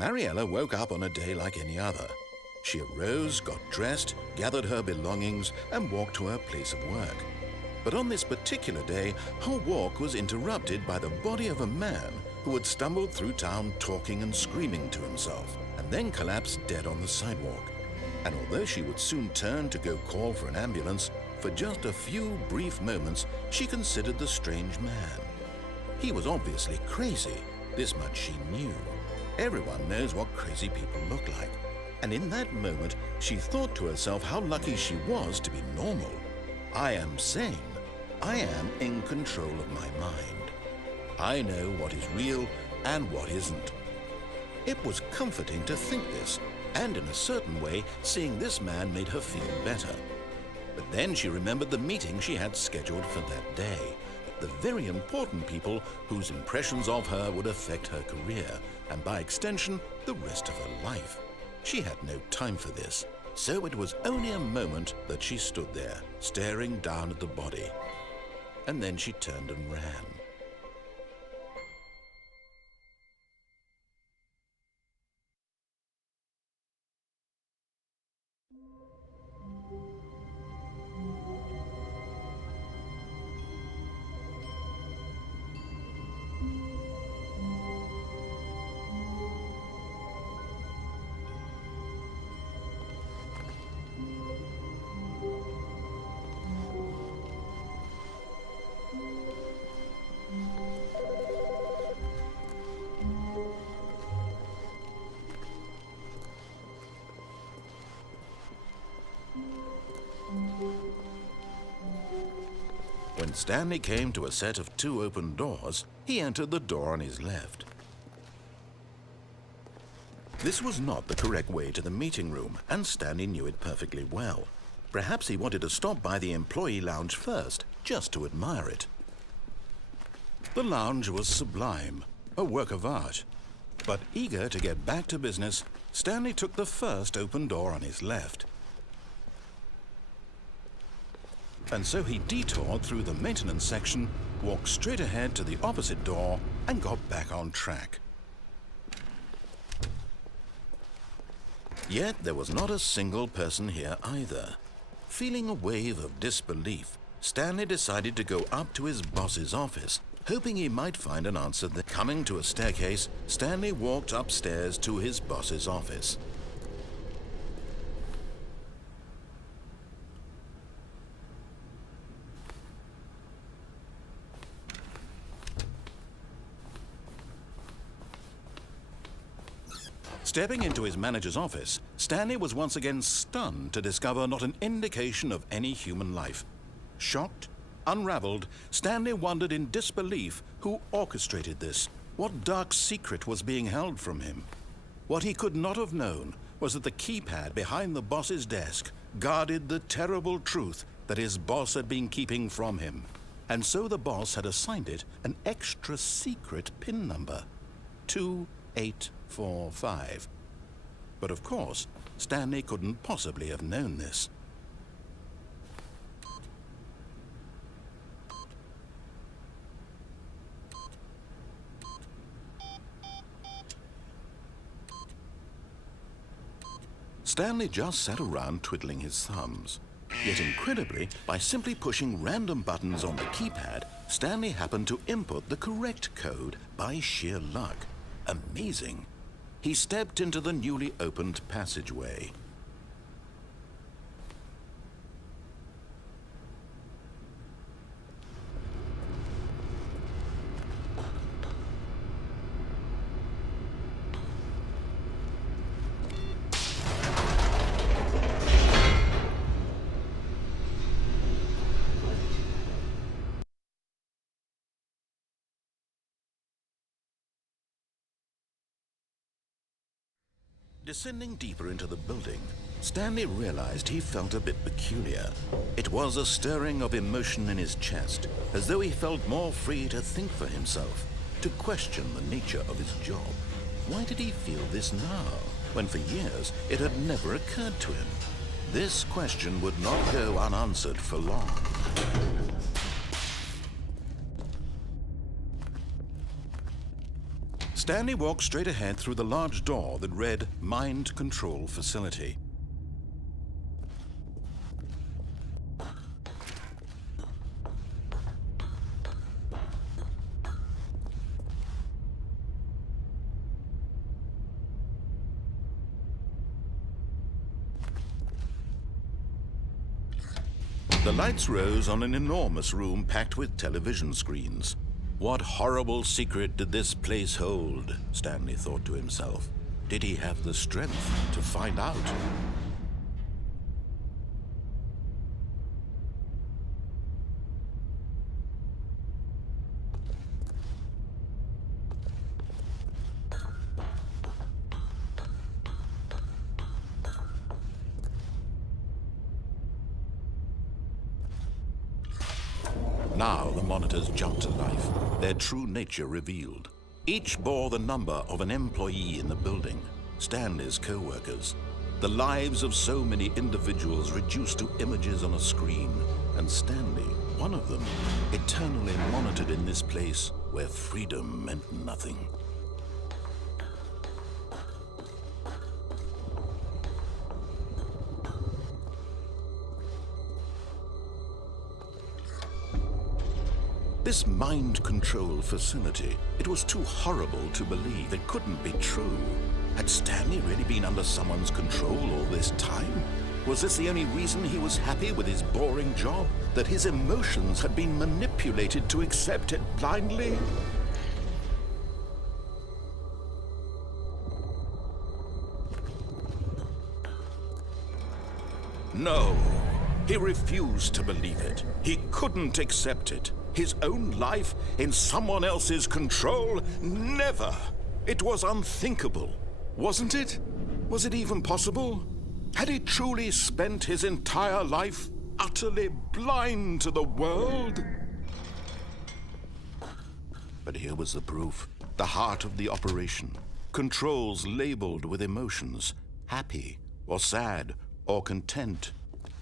Mariella woke up on a day like any other. She arose, got dressed, gathered her belongings, and walked to her place of work. But on this particular day, her walk was interrupted by the body of a man who had stumbled through town talking and screaming to himself, and then collapsed dead on the sidewalk. And although she would soon turn to go call for an ambulance, for just a few brief moments she considered the strange man. He was obviously crazy, this much she knew. Everyone knows what crazy people look like. And in that moment, she thought to herself how lucky she was to be normal. I am sane. I am in control of my mind. I know what is real and what isn't. It was comforting to think this, and in a certain way, seeing this man made her feel better. But then she remembered the meeting she had scheduled for that day. The very important people whose impressions of her would affect her career, and by extension, the rest of her life. She had no time for this, so it was only a moment that she stood there, staring down at the body. And then she turned and ran. When Stanley came to a set of 2 open doors, he entered the door on his left. This was not the correct way to the meeting room, and Stanley knew it perfectly well. Perhaps he wanted to stop by the employee lounge first, just to admire it. The lounge was sublime, a work of art. But eager to get back to business, Stanley took the first open door on his left. And so he detoured through the maintenance section, walked straight ahead to the opposite door, and got back on track. Yet there was not a single person here either. Feeling a wave of disbelief, Stanley decided to go up to his boss's office, hoping he might find an answer there. Coming to a staircase, Stanley walked upstairs to his boss's office. Stepping into his manager's office, Stanley was once again stunned to discover not an indication of any human life. Shocked, unraveled, Stanley wondered in disbelief who orchestrated this. What dark secret was being held from him? What he could not have known was that the keypad behind the boss's desk guarded the terrible truth that his boss had been keeping from him. And so the boss had assigned it an extra secret PIN number, 2845. But of course, Stanley couldn't possibly have known this. Stanley just sat around twiddling his thumbs. Yet incredibly, by simply pushing random buttons on the keypad, Stanley happened to input the correct code by sheer luck. Amazing. He stepped into the newly opened passageway. Descending deeper into the building, Stanley realized he felt a bit peculiar. It was a stirring of emotion in his chest, as though he felt more free to think for himself, to question the nature of his job. Why did he feel this now, when for years it had never occurred to him? This question would not go unanswered for long. Stanley walked straight ahead through the large door that read Mind Control Facility. The lights rose on an enormous room packed with television screens. What horrible secret did this place hold? Stanley thought to himself. Did he have the strength to find out? Now the monitors jumped to life, their true nature revealed. Each bore the number of an employee in the building, Stanley's co-workers. The lives of so many individuals reduced to images on a screen, and Stanley, one of them, eternally monitored in this place where freedom meant nothing. This mind control facility, it was too horrible to believe. It couldn't be true. Had Stanley really been under someone's control all this time? Was this the only reason he was happy with his boring job? That his emotions had been manipulated to accept it blindly? No, he refused to believe it. He couldn't accept it. His own life in someone else's control? Never! It was unthinkable, wasn't it? Was it even possible? Had he truly spent his entire life utterly blind to the world? But here was the proof. The heart of the operation. Controls labeled with emotions. Happy, or sad, or content.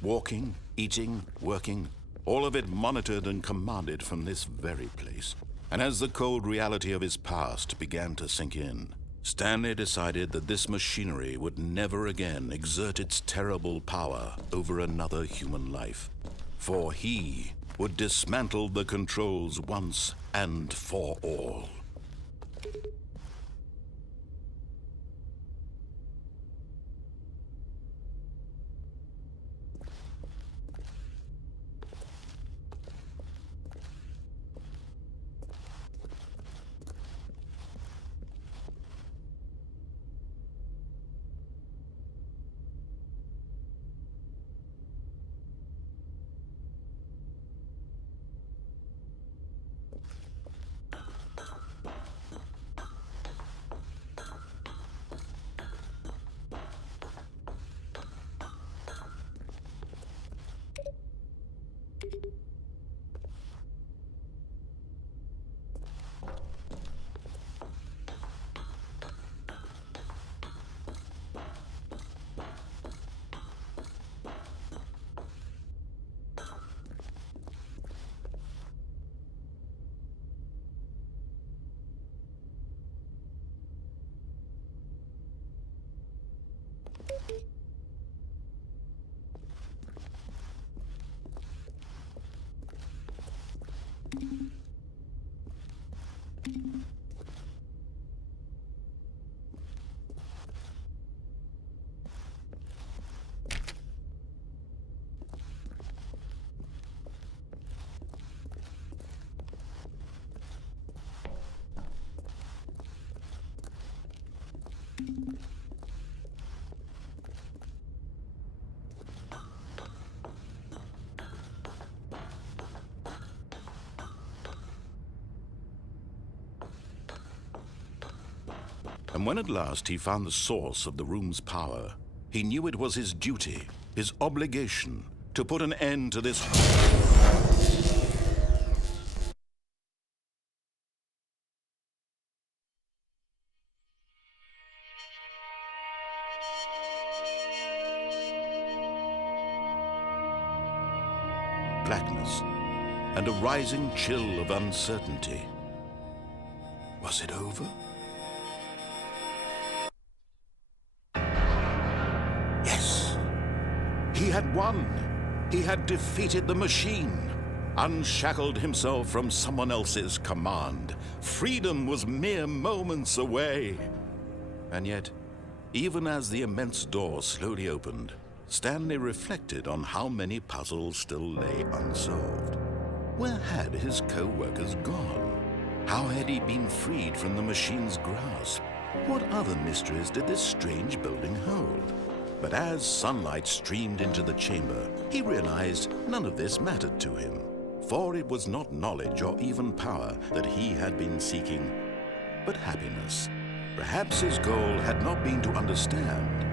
Walking, eating, working. All of it monitored and commanded from this very place. And as the cold reality of his past began to sink in, Stanley decided that this machinery would never again exert its terrible power over another human life. For he would dismantle the controls once and for all. And when at last he found the source of the room's power, he knew it was his duty, his obligation, to put an end to this blackness and a rising chill of uncertainty. Was it over? had won. He had defeated the machine, unshackled himself from someone else's command. Freedom was mere moments away. And yet, even as the immense door slowly opened, Stanley reflected on how many puzzles still lay unsolved. Where had his co-workers gone? How had he been freed from the machine's grasp? What other mysteries did this strange building hold? But as sunlight streamed into the chamber, he realized none of this mattered to him, for it was not knowledge or even power that he had been seeking, but happiness. Perhaps his goal had not been to understand,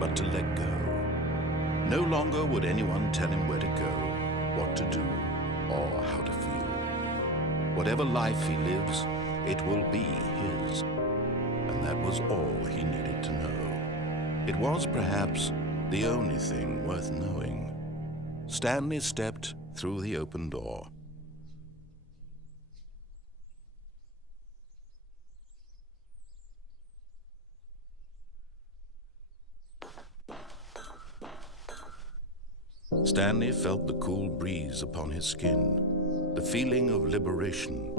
but to let go. No longer would anyone tell him where to go, what to do, or how to feel. Whatever life he lives, it will be his. And that was all he needed to know. It was perhaps the only thing worth knowing. Stanley stepped through the open door. Stanley felt the cool breeze upon his skin, the feeling of liberation,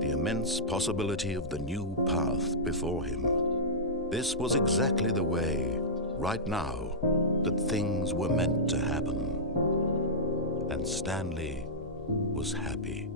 the immense possibility of the new path before him. This was exactly the way, right now, that things were meant to happen. And Stanley was happy.